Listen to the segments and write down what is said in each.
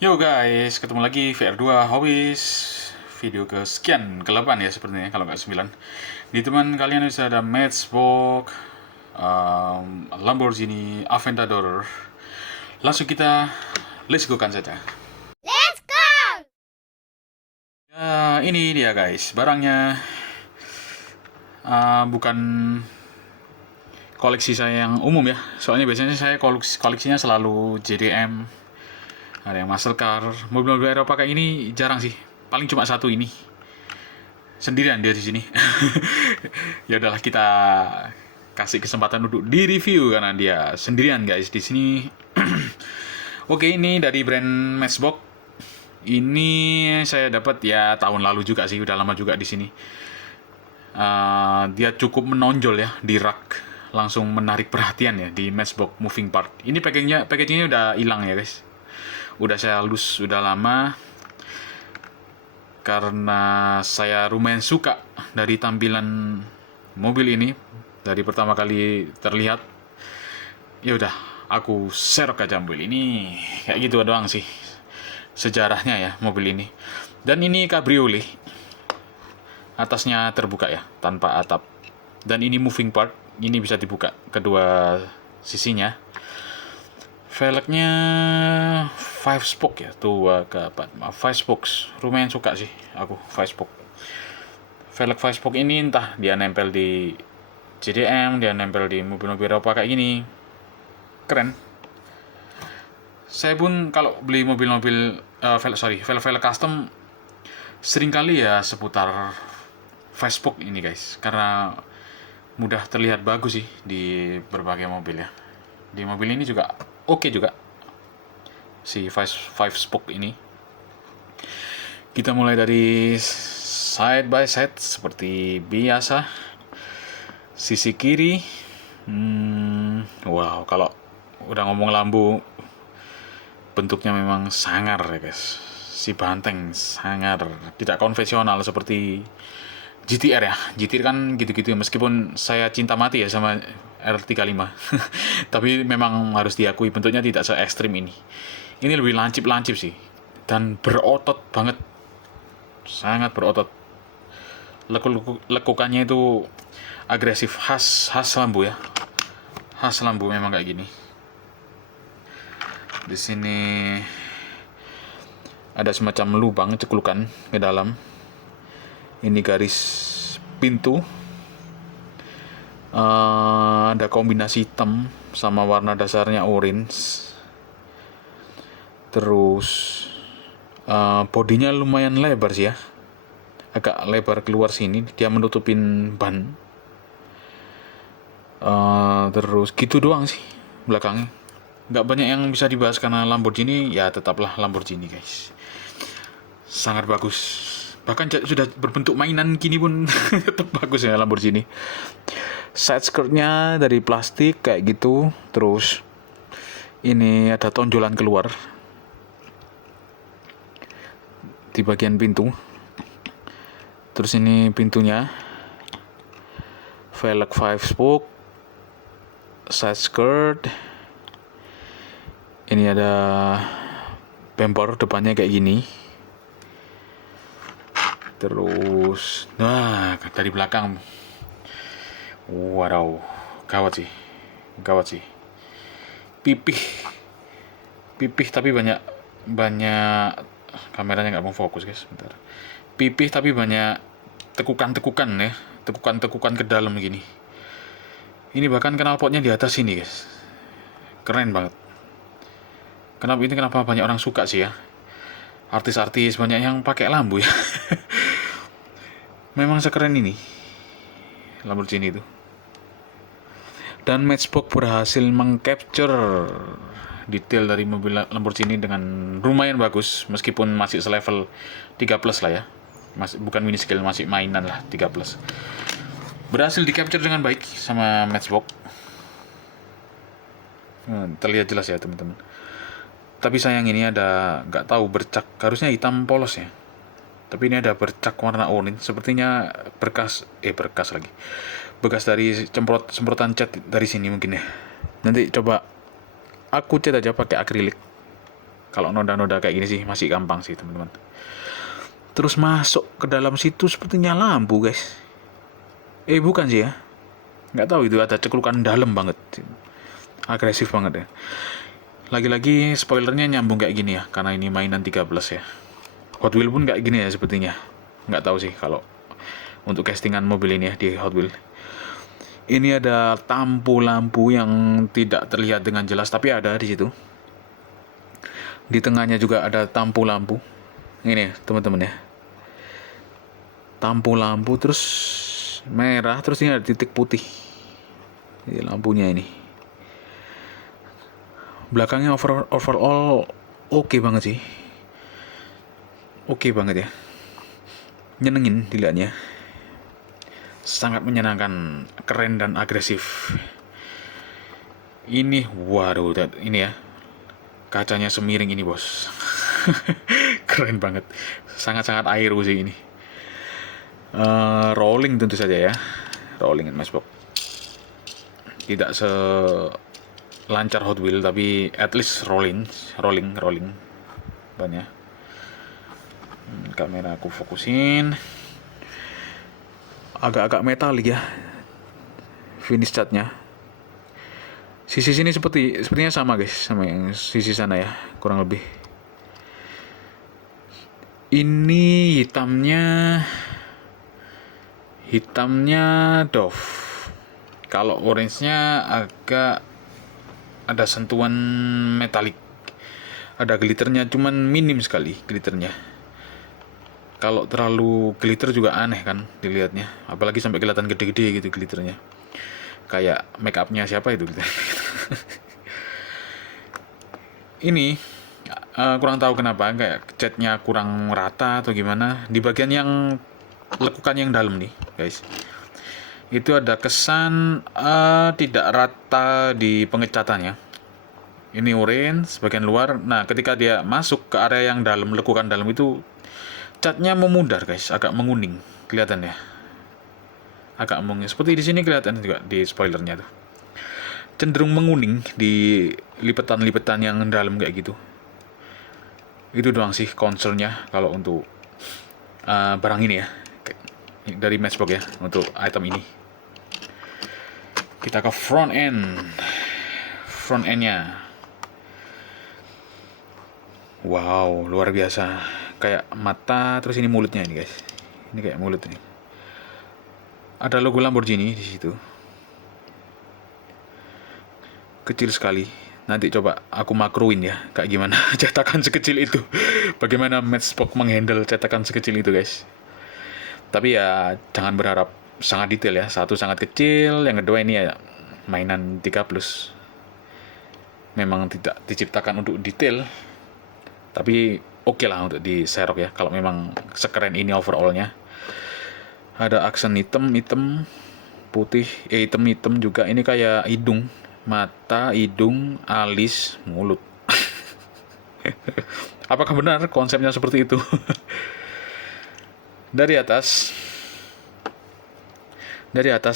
Yo guys, ketemu lagi VR2 Hobbies. Video ke sekian, ke-8 ya sepertinya, kalau nggak 9. Di teman kalian bisa ada Matchbox, Lamborghini Aventador. Langsung kita let's go kan saja. Let's go! Ya, ini dia guys, barangnya bukan koleksi saya yang umum ya. Soalnya biasanya saya koleksinya selalu JDM, ada yang muscle car, mobil-mobil Eropa kayak ini jarang sih. Paling cuma satu ini. Sendirian dia di sini. Ya udahlah, kita kasih kesempatan untuk di review karena dia sendirian guys di sini. Oke, ini dari brand Matchbox. Ini saya dapat ya tahun lalu juga sih, udah lama juga di sini. Dia cukup menonjol ya di rak, langsung menarik perhatian ya di Matchbox moving part. Ini packagingnya udah hilang ya guys. Udah saya lus udah lama karena saya lumayan suka dari tampilan mobil ini dari pertama kali terlihat. Ya udah, aku serok aja mobil ini, kayak gitu doang sih sejarahnya ya mobil ini. Dan ini cabriolet, atasnya terbuka ya tanpa atap, dan ini moving part, ini bisa dibuka kedua sisinya. Velgnya 5 spoke ya, tuh ke 4, 5 spokes, lumayan suka sih aku 5 spoke. Velg 5 spoke ini entah dia nempel di JDM, dia nempel di mobil-mobil Eropa kayak gini, keren. Saya pun kalau beli mobil-mobil velg custom seringkali ya seputar 5 spoke ini guys, karena mudah terlihat bagus sih di berbagai mobil ya. Di mobil ini juga oke juga si 5 spoke ini. Kita mulai dari side by side seperti biasa. Sisi kiri, wow, kalau udah ngomong lampu, bentuknya memang sangar ya guys. Si banteng sangar, tidak konvensional seperti GTR ya. GTR kan gitu-gitu, meskipun saya cinta mati ya sama R35. Tapi memang harus diakui bentuknya tidak se ekstrim ini. Ini lebih lancip-lancip sih, dan berotot banget, sangat berotot. Lekukannya itu agresif, khas lambu ya, khas lambu memang kayak gini. Di sini ada semacam lubang ceklukan ke dalam. Ini garis pintu. Ada kombinasi hitam sama warna dasarnya orange. Terus bodinya lumayan lebar sih ya, agak lebar keluar sini, dia menutupin ban. Terus gitu doang sih belakangnya, nggak banyak yang bisa dibahas karena Lamborghini ya tetaplah Lamborghini guys, sangat bagus. Bahkan sudah berbentuk mainan gini pun tetap bagus ya Lamborghini. Side skirtnya dari plastik kayak gitu. Terus ini ada tonjolan keluar di bagian pintu. Terus ini pintunya, velg 5 spoke, side skirt. Ini ada bumper depannya kayak gini. Terus nah dari belakang, waduh, gawat sih, pipih tapi banyak kameranya nggak mau fokus guys, bentar. Pipih tapi banyak tekukan ya, tekukan ke dalam gini. Ini bahkan knalpotnya di atas sini guys, keren banget. Kenapa banyak orang suka sih ya, artis-artis banyak yang pakai lampu ya. Memang sekeren ini Lamborghini itu. Dan Matchbox berhasil mengcapture detail dari mobil Lamborghini dengan lumayan bagus, meskipun masih selevel 3 plus lah ya, masih bukan mini scale, masih mainan lah 3 plus. Berhasil di capture dengan baik sama Matchbox. Terlihat jelas ya teman-teman. Tapi sayang ini ada, nggak tahu, bercak, harusnya hitam polos ya, tapi ini ada bercak warna oranye, sepertinya bekas lagi, bekas dari semprotan cat dari sini mungkin ya. Nanti coba aku cat aja pakai akrilik. Kalau noda-noda kayak gini sih masih gampang sih teman-teman. Terus masuk ke dalam situ sepertinya lampu guys. Bukan sih ya, nggak tahu, itu ada ceklukan dalam banget, agresif banget ya. Lagi-lagi spoilernya nyambung kayak gini ya, karena ini mainan 13 ya. Hot Wheels pun kayak gini ya sepertinya. Nggak tahu sih kalau untuk castingan mobil ini ya di Hot Wheels. Ini ada lampu yang tidak terlihat dengan jelas, tapi ada di situ. Di tengahnya juga ada lampu. Ini ya teman-teman ya. Lampu terus merah, terus ini ada titik putih. Ini lampunya ini. Belakangnya overall oke banget sih. Oke banget ya. Nyenengin dilihatnya. Sangat menyenangkan, keren dan agresif. Ini waduh, ini ya. Kacanya semiring ini, bos. Keren banget. Sangat-sangat aero sih ini. Rolling tentu saja ya. Rolling Matchbox. Tidak selancar Hot Wheels, tapi at least rolling banyak. Kamera aku fokusin. Agak-agak metalik ya finish catnya. Sisi sini sepertinya sama guys, sama yang sisi sana ya, kurang lebih. Ini hitamnya Dove. Kalau orange-nya agak ada sentuhan metalik. Ada glitternya, cuman minim sekali glitternya. Kalau terlalu glitter juga aneh kan dilihatnya, apalagi sampai kelihatan gede-gede gitu glitternya. Kayak make upnya siapa itu gitu. Ini kurang tahu kenapa kayak catnya kurang rata atau gimana. Di bagian yang lekukan yang dalam nih guys, itu ada kesan tidak rata di pengecatannya. Ini orange bagian luar. Nah ketika dia masuk ke area yang dalam, lekukan dalam itu, catnya memudar guys, agak menguning kelihatannya. Agak menguning. Seperti di sini kelihatan juga di spoilernya tuh. Cenderung menguning di lipetan-lipetan yang dalam kayak gitu. Itu doang sih concernnya kalau untuk barang ini ya. Dari Matchbox ya untuk item ini. Kita ke front endnya. Wow, luar biasa. Kayak mata, terus ini mulutnya ini guys. Ini kayak mulut ini. Ada logo Lamborghini di situ. Kecil sekali. Nanti coba aku makroin ya, kayak gimana cetakan sekecil itu. Bagaimana Matchbox menghandle cetakan sekecil itu guys. Tapi ya jangan berharap sangat detail ya. Satu sangat kecil, yang kedua ini ya mainan 3+. Memang tidak diciptakan untuk detail. Tapi oke lah untuk diserok ya, kalau memang sekeren ini overallnya. Ada aksen hitam putih, hitam juga. Ini kayak hidung, mata, hidung, alis, mulut. Apakah benar konsepnya seperti itu? Dari atas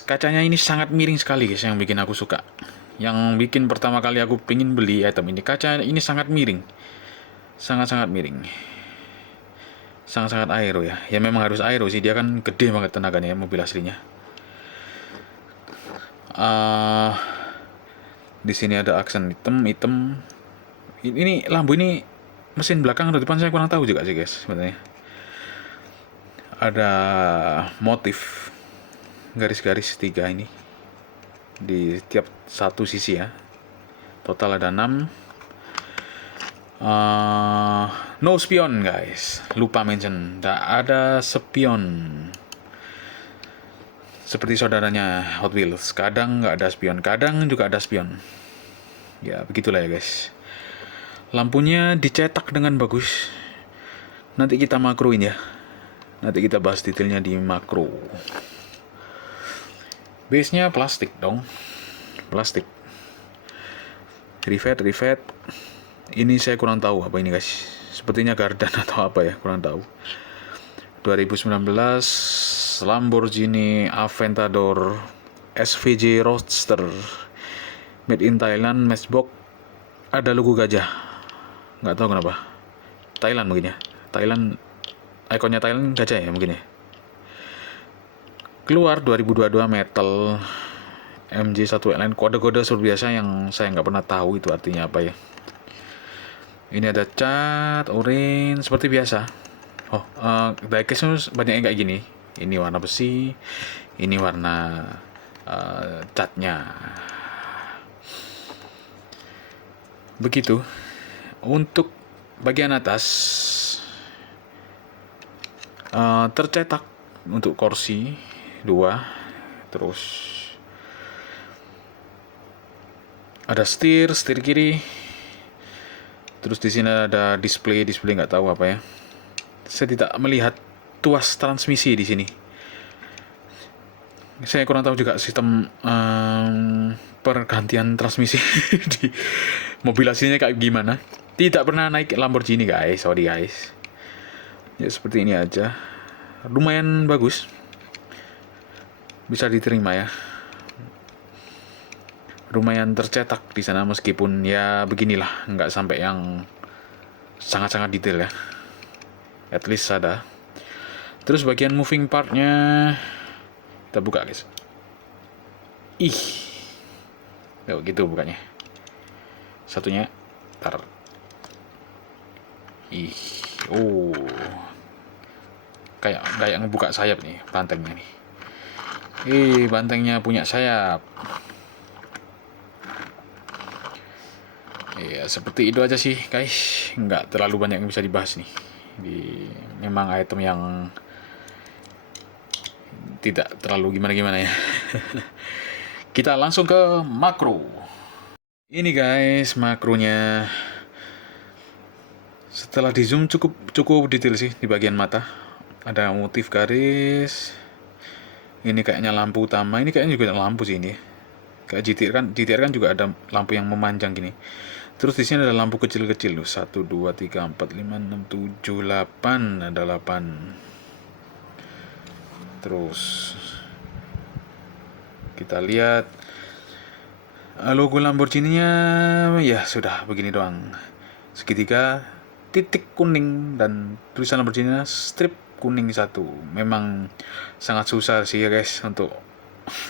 kacanya ini sangat miring sekali guys, yang bikin aku suka. Yang bikin pertama kali aku pengen beli item ini, kaca ini sangat miring. Sangat-sangat miring. Sangat-sangat aero ya. Ya memang harus aero sih, dia kan gede banget tenaganya ya, mobil aslinya. Di sini ada aksen hitam. Ini lampu ini mesin belakang atau depan saya kurang tahu juga sih guys sebenarnya. Ada motif garis-garis 3 ini di tiap satu sisi ya. Total ada 6. No spion guys, lupa mention, tidak ada spion. Seperti saudaranya Hot Wheels, kadang nggak ada spion, kadang juga ada spion. Ya begitulah ya guys. Lampunya dicetak dengan bagus. Nanti kita makroin ya. Nanti kita bahas detailnya di makro. Base-nya plastik dong. Plastik. Rivet. Ini saya kurang tahu apa ini guys. Sepertinya gardan atau apa ya, kurang tahu. 2019 Lamborghini Aventador SVJ Roadster, made in Thailand, Matchbox. Ada logo gajah. nggak tahu kenapa. Thailand mungkin ya. Thailand, ikonnya Thailand gajah ya mungkin ya. Keluar 2022 metal MJ1 Line, kode-kode luar biasa yang saya nggak pernah tahu itu artinya apa ya. Ini ada cat orange seperti biasa. Oh, diecast banyak yang kayak gini. Ini warna besi, ini warna catnya. Begitu. Untuk bagian atas tercetak untuk kursi 2, terus ada setir kiri, terus di sini ada display nggak tahu apa ya. Saya tidak melihat tuas transmisi di sini. Saya kurang tahu juga sistem pergantian transmisi di mobil aslinya kayak gimana. Tidak pernah naik Lamborghini guys, sorry guys. Ya seperti ini aja. Lumayan bagus, bisa diterima ya. Lumayan tercetak di sana meskipun ya beginilah, nggak sampai yang sangat-sangat detail ya. At least ada. Terus bagian moving partnya kita buka guys. Ih, tuh gitu bukanya. Satunya, tar. Ih, kayak ngebuka sayap nih bantengnya nih. Bantengnya punya sayap. Ya seperti itu aja sih guys, nggak terlalu banyak yang bisa dibahas nih. Memang item yang tidak terlalu gimana-gimana ya. Kita langsung ke makro. Ini guys makronya. Setelah di zoom cukup detail sih di bagian mata. Ada motif garis. Ini kayaknya lampu utama. Ini kayaknya juga lampu sih ini. Kayak GTR kan juga ada lampu yang memanjang gini. Terus di sini ada lampu kecil-kecil loh. 1 2 3 4 5 6 7 8, ada 8. Terus kita lihat logo Lamborghini-nya ya sudah begini doang. Segitiga, titik kuning dan tulisan Lamborghini strip kuning 1. Memang sangat susah sih ya guys untuk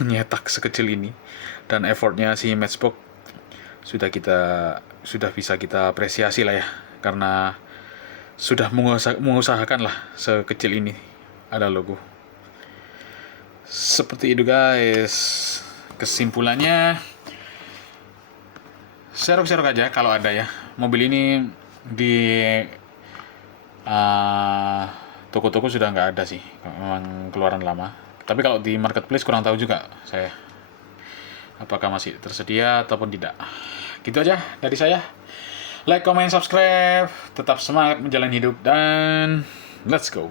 nyetak sekecil ini, dan effortnya si Matchbox sudah bisa kita apresiasi lah ya, karena sudah mengusahakan lah sekecil ini ada logo. Seperti itu guys. Kesimpulannya serok-serok aja kalau ada ya. Mobil ini di toko-toko sudah nggak ada sih, memang keluaran lama. Tapi kalau di marketplace kurang tahu juga saya apakah masih tersedia ataupun tidak. Gitu aja dari saya. Like, comment, subscribe. Tetap semangat menjalani hidup dan let's go.